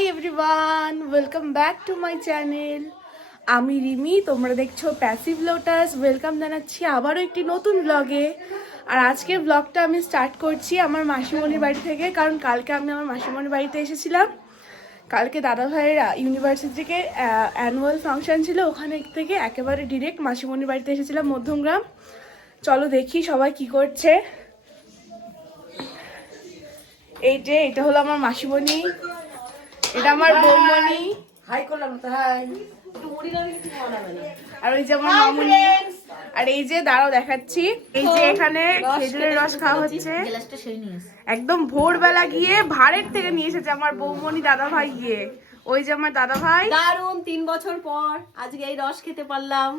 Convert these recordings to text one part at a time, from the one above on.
Hi everyone, welcome back to my channel. আমি রিমি, তোমরা দেখছো প্যাসিভ লোটাস। ওয়েলকাম জানাচ্ছি আবারও একটি নতুন ব্লগে। আর আজকের ব্লগটা আমি স্টার্ট করছি আমার মাসিমণির বাড়ি থেকে, কারণ কালকে আমি আমার মাসিমণির বাড়িতে এসেছিলাম। কালকে দাদা ভাইয়ের ইউনিভার্সিটি থেকে অ্যানুয়াল ফাংশন ছিল, ওখানে থেকে একেবারে ডিরেক্ট মাসিমণির বাড়িতে এসেছিলাম মধ্যমগ্রাম। চলো দেখি সবাই কি করছে। এটা হলো আমার মাসিমণি, এটা আমার বৌমণি, হাই করলাম তাই। আর ওই যে আমার মামুনি। আর এই যে দাঁড়াও দেখাচ্ছি, এই যে এখানে খেজুরের রস খাওয়া হচ্ছে। একদম ভোরবেলা গিয়ে ভাড়ের থেকে নিয়ে এসেছে আমার বৌমণি দাদা ভাই গিয়ে। ওই যে আমার দাদা ভাই। দারুণ, 3 বছর পর আজকে এই রস খেতে পারলাম।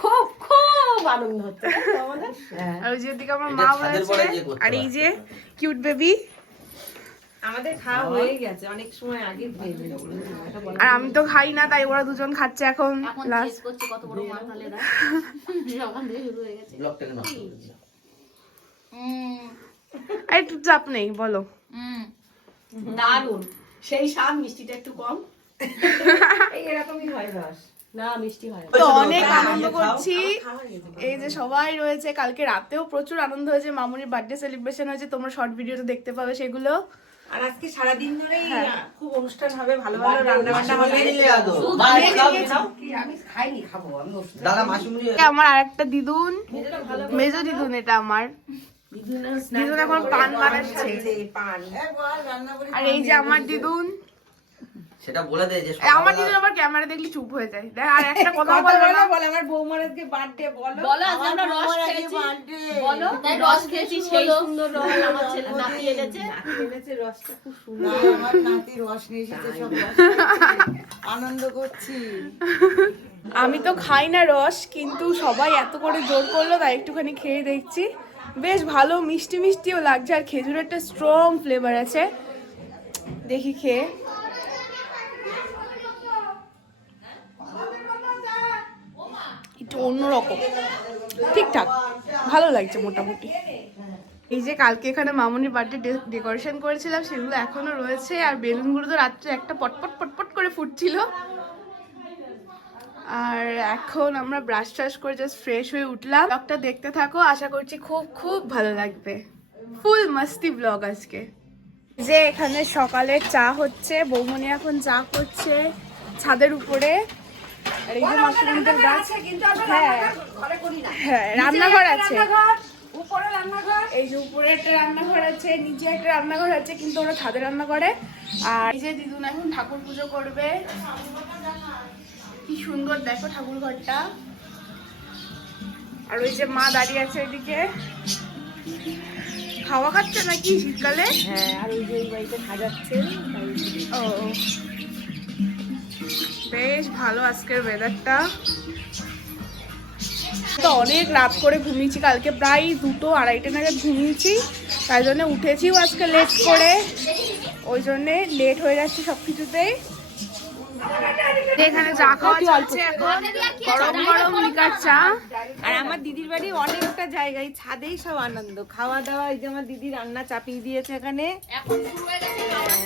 খুব খুব আনন্দ হচ্ছে আমাদের। আর ওই যে দিকে আমার মা বলেছে, আর এই যে কিউট বেবি। আমাদের খাওয়া হয়ে গেছে অনেক সময় আগে। আর আমি তো খাই না, তাই ওরা দুজন খাচ্ছে এখন। লাস্ট করছে কত বড় মাথালেরা যখন দিয়ে শুরু হয়ে গেছে ব্লগটাকে নষ্ট করে দিলাম। আর একটু চাপ নেই, বলো। দারুণ, সেই স্বাদ, মিষ্টিটা একটু কম। এরকমই হয় রস, না মিষ্টি হয়। তো অনেক আনন্দ করছি, এই যে সবাই রয়েছে। কালকে রাতেও প্রচুর আনন্দ হয়েছে, মামুনির বার্থডে সেলিব্রেশন হয়েছে, তোমরা শর্ট ভিডিওতে দেখতে পাবে সেগুলো। আর আজকে সারাদিন ধরেই খুব অনুষ্ঠান হবে, ভালো ভালো রান্না বান্না হবে। আমি খাইনি, খাবো আমি। দাদা মাসিমণি আমার আরেকটা দিদুন, মেজো দিদুন, এটা আমার দিদুন এখন পান বানাচ্ছে। আর এই যে আমার দিদুন, সেটা বলে দেয় যে আমার দিদুন আবার ক্যামেরা দেখলে চুপ হয়ে যায়। দেখ আর একটা কথা বলবে না। বলে আমার বৌমার আজকে বার্থডে, বলো বলো আজকে আমরা রস খেয়েছি, বলো তাই রস খেয়েছি, সেই সুন্দর রস আমার ছেলে নাতি এনেছে। এনেছে রসটা খুব সুন্দর। না, আমার নাতি রস নিয়ে এসেছে, সব রস আনন্দ করছি। আমি তো খাই না রস, কিন্তু সবাই এত করে জোর করলো তাই একটুখানি খেয়ে দেখছি। বেশ ভালো, মিষ্টি মিষ্টিও লাগছে, আর খেজুরের একটা স্ট্রং ফ্লেভার আছে। দেখি খেয়ে। একটু অন্যরকম, ঠিকঠাক ভালো লাগছে মোটামুটি। এই যে কালকে এখানে মামুনির বার্থডে ডেকোরেশন করেছিলাম, সেগুলো এখনো রয়েছে। আর বেলুনগুলো তো রাত্রে একটা পটপট পটপট করে ফুটছিল। আর এখন আমরা ব্রাশ ট্রাশ করে জাস্ট ফ্রেশ হয়ে উঠলাম। ব্লগটা দেখতে থাকো, আশা করছি খুব খুব ভালো লাগবে। ফুল মাস্তি ব্লগ আজকে। যে এখানে সকালে চা হচ্ছে, বৌমনি এখন চা করছে ছাদের উপরে। আর এই যে মাশরুমদের গাছ, হ্যাঁ হ্যাঁ রান্নাঘর আছে, এই যে উপরে একটা রান্নাঘর আছে, নিচে একটা রান্নাঘর আছে, কিন্তু ওরা ছাদে রান্না করে। আর এই যে দিদুন এখন ঠাকুর পুজো করবে। কি সুন্দর দেখো ঠাকুর ঘরটা। আর ওই যে মা দাঁড়িয়ে আছে ওইদিকে, খাওয়া খাচ্ছে নাকি শীতকালে। হ্যাঁ, আর ওই যে এই বাড়িতে সাজাচ্ছে। ও বেশ ভালো আজকের ওয়েদারটা। তো অনেক রাত করে ঘুমিয়েছি কালকে, প্রায় 2-2-2:30 নাগাদ ঘুমিয়েছি। তাই জন্য উঠেছিও আজকে লেট করে, ওই জন্যে লেট হয়ে যাচ্ছে সবকিছুতেই। এখানে চা খাওয়া চলছে এখন, গরম গরম লিকার চা। আর আমার দিদির বাড়ি অনেকটা জায়গায়, ছাদেই সব আনন্দ, খাওয়া দাওয়া। এই যে আমার দিদি রান্না চাপিয়ে দিয়েছে এখানে। এখন শুরু হয়ে গেছে রস।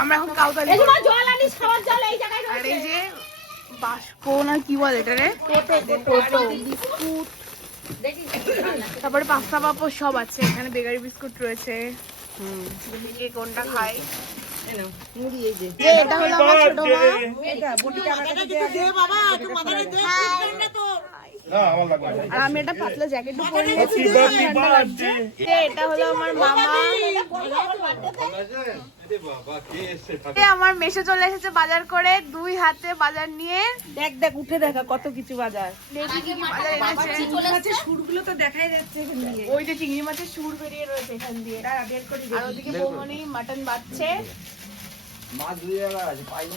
আমরা এখন কাউতালি। এই যে জল আনিস, খাওয়ার জল এই জায়গায় আর রয়েছে। এই যে বাষ্প না কি বলে এটা রে, টোটো বিস্কুট, তারপরে পাস্তা পাপড় সব আছে এখানে। বেকারি বিস্কুট রয়েছে। কে কোনটা খায়। মুড়ি এই যে। এটা হলো আমার ছোট মা। এটা বটিটা আমার কাছে দে বাবা, একটু মাথাটা দে, না তো। আর আমি একটা পাতলা জ্যাকেটও পরে নিয়েছি, ঠান্ডা লাগছে। এটা হলো আমার মামা। আমার মেসে চলে এসেছে বাজার করে, 2 হাতে বাজার নিয়ে। দেখ দেখ, উঠে দেখা কত কিছু বাজার। দেখি কি কি বাজার এনেছে। চলে আসছে। সুরগুলো তো দেখাই যাচ্ছে এখান দিয়ে। ওই যে চিংড়ি মাছের সুর বেরিয়ে রয়েছে এখান দিয়ে। দাঁড়া, বের করে আর ওদিকে বৌমনি মাটন বাচ্ছে। মাছ 2 জায়গা আছে, পাই না।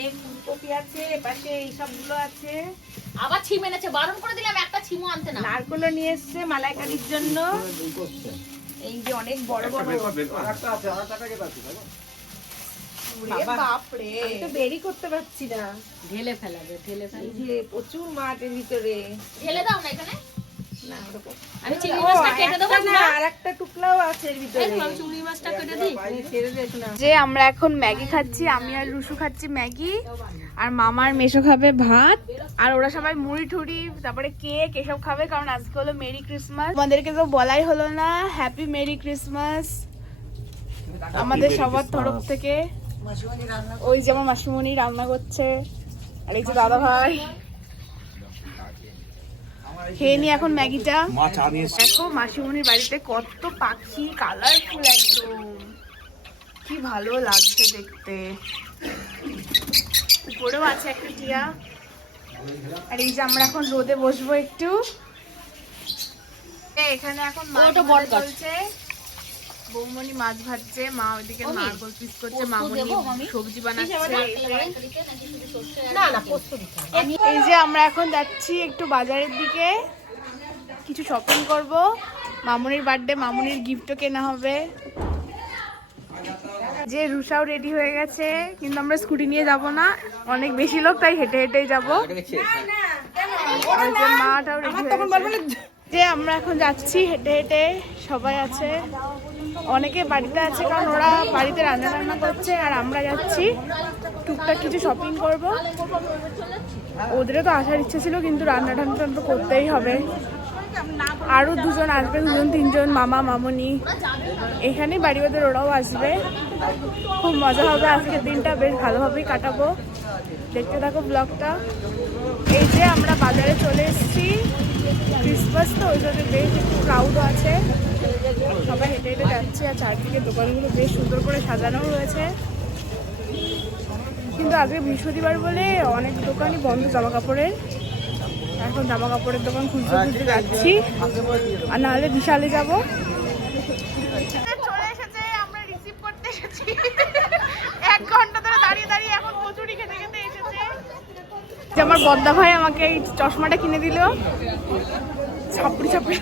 এই ফুলকপি আছে, পাশে এই সবগুলো আছে। আবার ছিম এনেছে, বারণ করে দিলাম একটা ছিমও আনতে না। নারকলও নিয়ে এসছে মালাইকারির জন্য। এই যে অনেক বড় বড়। আরেকটা আছে, আরেকটা প্যাকেট আছে দেখো। বাপ রে, আমি তো বেরি করতে পারছি না। ঢেলে ফেলাবে, ঢেলে এই ফেলাবে। যে প্রচুর মাছ এর ভিতরে। ঢেলে দাও না এখানে। আমি চিংড়ি মাছটা কেটে দেবো না আর একটা টুকরাও আছে এর ভিতরে। আমি চিংড়ি মাছটা কেটে দিই। ছেড়ে দেখ না। যে আমরা এখন ম্যাগি খাচ্ছি, আমি আর রুশু খাচ্ছি ম্যাগি, আর মামার মেশো খাবে ভাত, আর ওরা সবাই মুড়ি ঠুড়ি তারপরে কেক এসব খাবে, কারণ আজকে হলো মেরি ক্রিসমাস। আমাদেরকে তো বলাই হলো না হ্যাপি মেরি ক্রিসমাস আমাদের সবার তরফ থেকে। মাসিমণি রান্না ওই যে আমার মাসিমণি রান্না করছে, আর এই যে দাদা ভাই খেয়ে নি এখন ম্যাগিটা। দেখো মাসিমণির বাড়িতে কত পাখি, কালারফুল একদম, কি ভালো লাগছে দেখতে। উপরেও আছে একটা টিয়া। আর এই যে আমরা এখন রোদে বসবো একটু। এখানে এখন মাছ ভাজা চলছে, বৌমনি মাছ ভাজছে, মা ওইদিকে নারকোল পিস করছে, মামনি সবজি বানাচ্ছে। না না পোস্ত দিতে হবে। এই যে আমরা এখন যাচ্ছি একটু বাজারের দিকে, কিছু শপিং করব। মামুনির বার্থডে, মামুনির গিফটও কেনা হবে। যে রুষাও রেডি হয়ে গেছে, কিন্তু আমরা স্কুটি নিয়ে যাব না, অনেক বেশি লোক, তাই হেঁটে হেঁটেই যাবো। আর যে মাটাও রেডি হয়ে গেছে। যে আমরা এখন যাচ্ছি হেঁটে হেঁটে, সবাই আছে, অনেকে বাড়িতে আছে কারণ ওরা বাড়িতে রান্না টান্না করছে, আর আমরা যাচ্ছি টুকটাক কিছু শপিং করব। ওদেরও তো আসার ইচ্ছে ছিল, কিন্তু রান্না টান্না তো করতেই হবে। আরও দুজন আসবে, দুজন তিনজন, মামা মামনি, এখানেই বাড়ি ওদের, ওরাও আসবে। খুব মজা হবে আজকের দিনটা, বেশ ভালোভাবেই কাটাবো। দেখতে থাকো ব্লগটা। এই যে আমরা বাজারে চলে এসেছি, ক্রিসমাস তো ওই জন্য বেশ একটু ক্রাউডও আছে, সবাই হেঁটে হেঁটে যাচ্ছে, আর চারদিকে দোকানগুলো বেশ সুন্দর করে সাজানো রয়েছে। কিন্তু আজকে বৃহস্পতিবার বলে অনেক দোকানই বন্ধ জামা কাপড়ের। এখন জামা কাপড়ের দোকান খুঁজতে খুঁজতে যাচ্ছি, আর নাহলে বিশালে যাব। চলে এসেছে, আমরা রিসিভ করতে এসেছি। 1 ঘন্টা ধরে দাঁড়িয়ে দাঁড়িয়ে এখন কচুরি খেতে খেতে এসেছে। যে আমার বদ্দা ভাই আমাকে এই চশমাটা কিনে দিল, ছাপড়ি ছাপড়ি,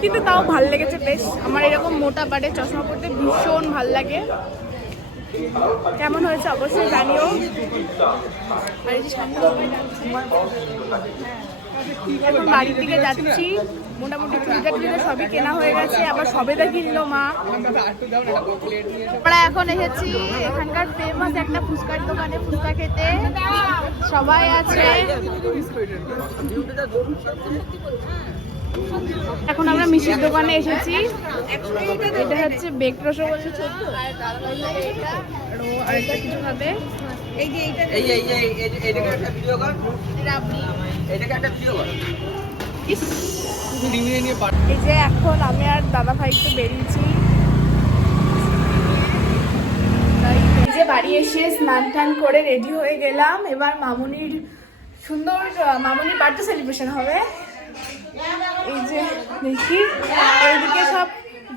কিন্তু তাও ভাল লেগেছে বেশ। আমার এরকম মোটা বাড়ে চশমা পরতে ভীষণ ভাল লাগে। কেমন হয়েছে অবশ্যই জানিও। আর এই যে সামনে সবাই যাচ্ছে। এখন বাড়ির দিকে যাচ্ছি, মোটামুটি চুড়িদার সবই কেনা হয়ে গেছে, আবার সবেদা কিনলো মা। আমরা এখন এসেছি এখানকার ফেমাস একটা ফুচকার দোকানে ফুচকা খেতে, সবাই আছে। এখন আমরা মিষ্টির দোকানে এসেছি, এটা হচ্ছে বেক রসগোল্লা ছোট্ট, আর একটা কিছু খাবে। এই যে এইটাকে একটা ভিডিও কর, রাবড়ি। এইটাকে একটা ভিডিও কর। এই যে এখন আমি আর দাদা ভাই একটু বেরিয়েছি, এই যে বাড়ি এসে স্নান টান করে রেডি হয়ে গেলাম। এবার মামুনির সুন্দর মামুনির বার্থডে সেলিব্রেশন হবে। এই যে দেখি এইদিকে সব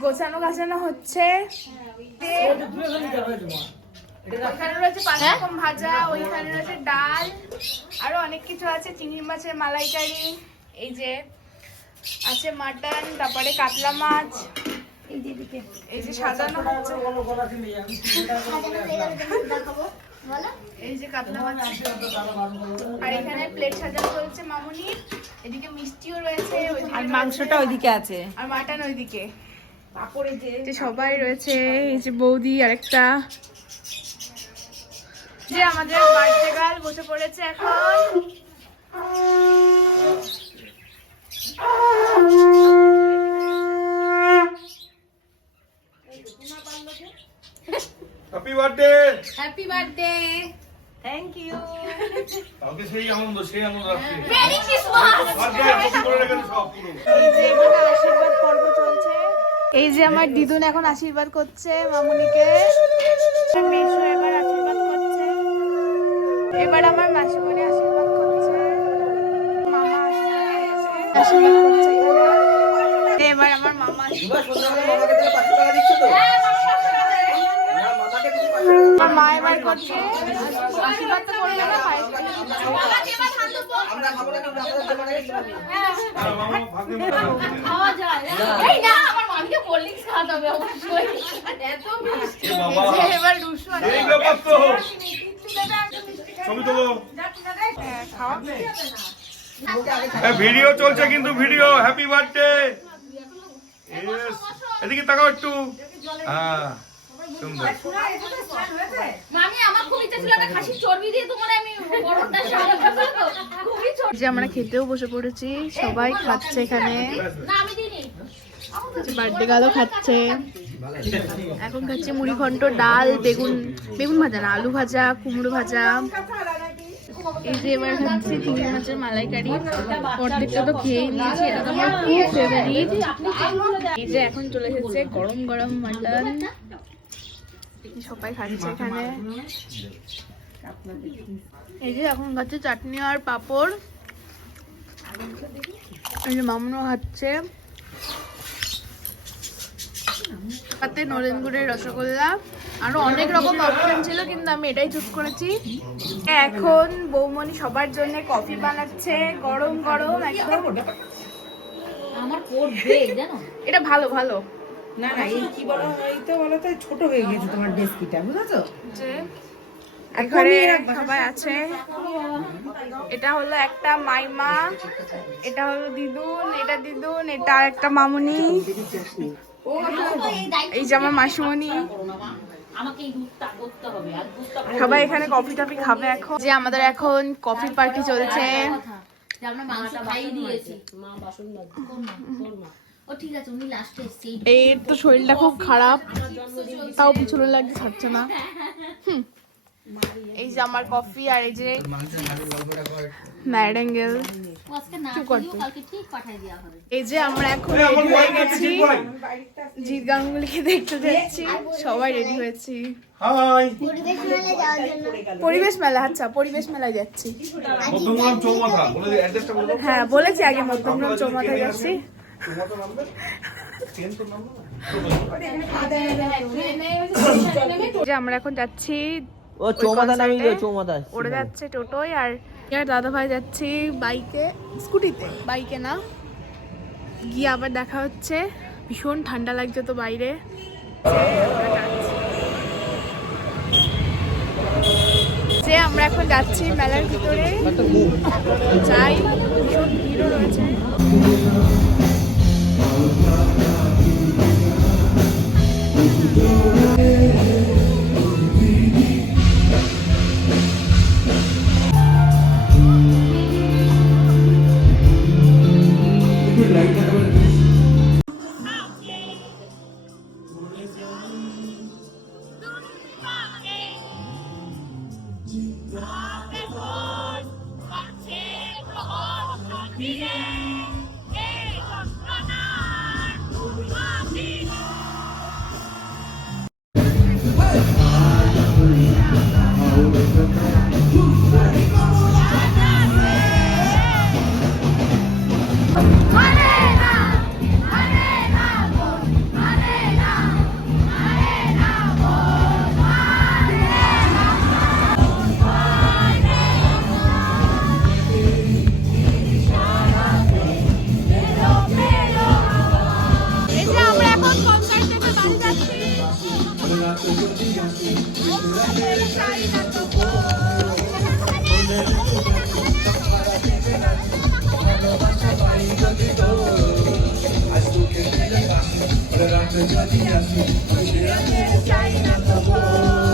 গোছানো গাছানো হচ্ছে। ওইখানে রয়েছে 5 রকম ভাজা, ওইখানে রয়েছে ডাল, আরো অনেক কিছু আছে, চিংড়ি মাছের মালাইকারি, এই যে আছে মাটন, তারপরে কাতলা মাছ, এই যে সাজানো হচ্ছে, এই যে কাতলা মাছ, আর এখানে প্লেট সাজানো হচ্ছে মামুনি, এদিকে মিষ্টিও রয়েছে, আর মাংসটা ওইদিকে আছে, আর মাটন ওইদিকে, যে সবাই রয়েছে। এই যে বৌদি আরেকটা, যে আমাদের বার্থডে গার্ল বসে পড়েছে এখন। Happy birthday. Happy birthday. Thank you. কালকে সেই আনন্দ রাখছি। Merry Christmas. বার্থডে কপি করে রেখেছে সব পুরো। এই যে এখানে আশীর্বাদ পর্ব চলছে। এই যে আমার দিদুন এখন আশীর্বাদ করছে মামুনিকে, মেশো এবার আশীর্বাদ করছে, এবার আমার মাসিমণি আশীর্বাদ করছে, মামা আশীর্বাদ করছে, এবার আমার মামা দিবা সন্ধ্যাবেলা মামাকে থেকে 500 টাকা দিচ্ছ তো? না, মামাকে কিছু 500 টাকা। আমার মা এবার করছে আশীর্বাদ তো করবে না, আমরা খাবো না, আমরা আপনাদের দোকানে গেছি। মামা ভাগ্যে খাওয়া যায়। এই না আমার মামিকে কোল্ড ড্রিঙ্কস খাওয়াতে হবে অবশ্যই। এত মিষ্টি। বাবা এবার রুশু এই ব্যাপার তো ছবি তোলো। খাওয়াবে। ভিডিও চলছে কিন্তু ভিডিও। Happy birthday. এদিকে তাকাও একটু। হ্যাঁ সুন্দর। মামি আমার খুব ইচ্ছা ছিল একটা খাসির চর্বি দিয়ে তোমার আমি বড়টা খুবই ছোট। যে আমরা খেতেও বসে পড়েছি, সবাই খাচ্ছে এখানে। না আমি দিইনি। বার্থডে গালও খাচ্ছে। এখন খাচ্ছি মুড়ি ঘন্ট, ডাল, বেগুন ভাজা না, আলু ভাজা, কুমড়ো ভাজা। এই যে এবার খাচ্ছি চিংড়ি মাছের মালাইকারি। অর্ধেকটা তো খেয়েই নিয়েছি, এটা তো আমার খুব ফেভারিট। এই যে এখন চলে এসেছে গরম গরম মাটন, সবাই খাচ্ছে এখানে। এই যে এখন খাচ্ছে চাটনি আর পাঁপড়। এই যে মামুনও খাচ্ছে। তাতে নলেন গুড়ের রসগোল্লা, আরো অনেক রকম অপশন ছিল কিন্তু আমি এটাই চুজ করেছি। এখন বৌমনি সবার জন্য কফি বানাচ্ছে গরম গরম একদম। আমার কোট বেগ জানো? এটা ভালো ভালো। না না, এই কি বলো, এই তো বলো তো ছোট হয়ে গেছে তোমার ডেস্কিটা, বুঝেছো? যে এখানে সবাই আছে। এটা হলো একটা মাইমা, এটা হলো দিদুন, এটা দিদুন, এটা একটা মামুনি, এই যে আমার মাসিমণি। আমাকে এই দুধটা করতে হবে আর দুধটা সবাই এখানে কফি টফি খাবে এখন। যে আমাদের এখন কফি পার্টি চলছে। যে আমরা মাংস খাইয়ে দিয়েছি। মা বাসন মাজছে। তোর মা। ও ঠিক আছে, উনি লাস্টে এসেই এর তো শরীরটা খুব খারাপ, তাও পিছনে লাগছে, ছাড়ছে না। এই যে আমার কফি, আর এই যে ম্যারেঙ্গেল। আজকে না দিও, কালকে ঠিক পাঠিয়ে দেওয়া হবে। এই যে আমরা এখন রেডি হয়ে গেছি, জিৎ গাঙ্গুলিকে দেখতে যাচ্ছি। সবাই রেডি হয়েছি হাই। পরিবেশ মেলা। আচ্ছা, পরিবেশ মেলায় যাচ্ছি। মধ্যমগ্রাম চৌমাথা বলে দিই, অ্যাড্রেসটা বলে দাও। হ্যাঁ বলেছি আগে, মধ্যমগ্রাম চৌমাথায় যাচ্ছি। চৌমাথা নামবে? ট্রেন তো নামবে না? যে আমরা এখন যাচ্ছি, ও চৌমাথা নামি গিয়ে চৌমাথা ওরা যাচ্ছে টোটোয়, আর দাদা ভাই যাচ্ছি বাইকে, স্কুটিতে, বাইকে না। গিয়ে আবার দেখা হচ্ছে। ভীষণ ঠান্ডা লাগছে তো বাইরে। যে আমরা এখন যাচ্ছি মেলার ভিতরে, যাই, ভীষণ ভিড়ও রয়েছে।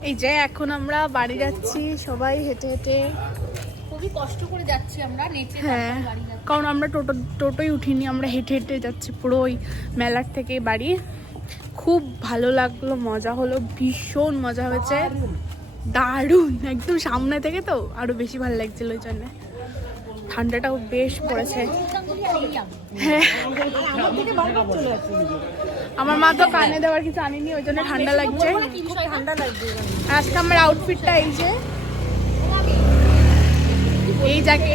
এই যে এখন আমরা বাড়ি যাচ্ছি সবাই হেঁটে হেঁটে। খুবই কষ্ট করে যাচ্ছি আমরা, নেচে হ্যাঁ, বাড়ি যাচ্ছি। কারণ আমরা টোটোই উঠিনি, আমরা হেঁটে হেঁটে যাচ্ছি পুরো ওই মেলার থেকে বাড়ি। খুব ভালো লাগলো, মজা হলো, ভীষণ মজা হয়েছে, দারুণ। একদম সামনে থেকে তো আরো বেশি ভালো লাগছিল, ওই জন্য। ঠান্ডাটাও বেশ পড়েছে। হ্যাঁ, আমার মা তো কানে দেওয়ার কিছু আনেনি, ওই জন্য ঠান্ডা লাগছে। আজকে আমার আউটফিটটা এই যে,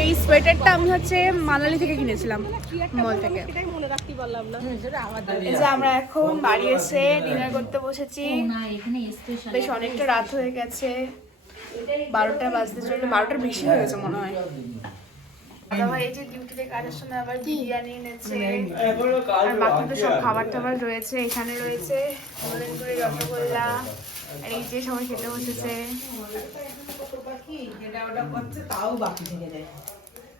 এই সোয়েটারটা আমি হচ্ছে মানালি থেকে কিনেছিলাম, মল থেকে। এই যে আমরা এখন বাড়ি এসে ডিনার করতে বসেছি। না এখানে স্পেশাল বেশ অনেকটা রাত হয়ে গেছে, 12টা বাজতে চললো, 12টার বেশি হয়ে গেছে মনে হয়। দাদাভাই এই যে ডিউটিতে কাজের সময় আবার বিরিয়ানি এনেছে, আর বাকি তো সব খাবার টাবার রয়েছে। এখানে রয়েছে নলেন গুড়ের রসগোল্লা, আর এই যে সবাই খেতে বসেছে। যেটা ওটা করছে তাও বাকি থেকে দেয়।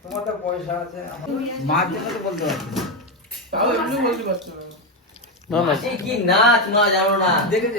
তোমার তো পয়সা আছে মার জন্য তো বলতে পারছি না। তাও এমনি বলতে পারছো না। না না কি নাচ মা জানো না দেখেছে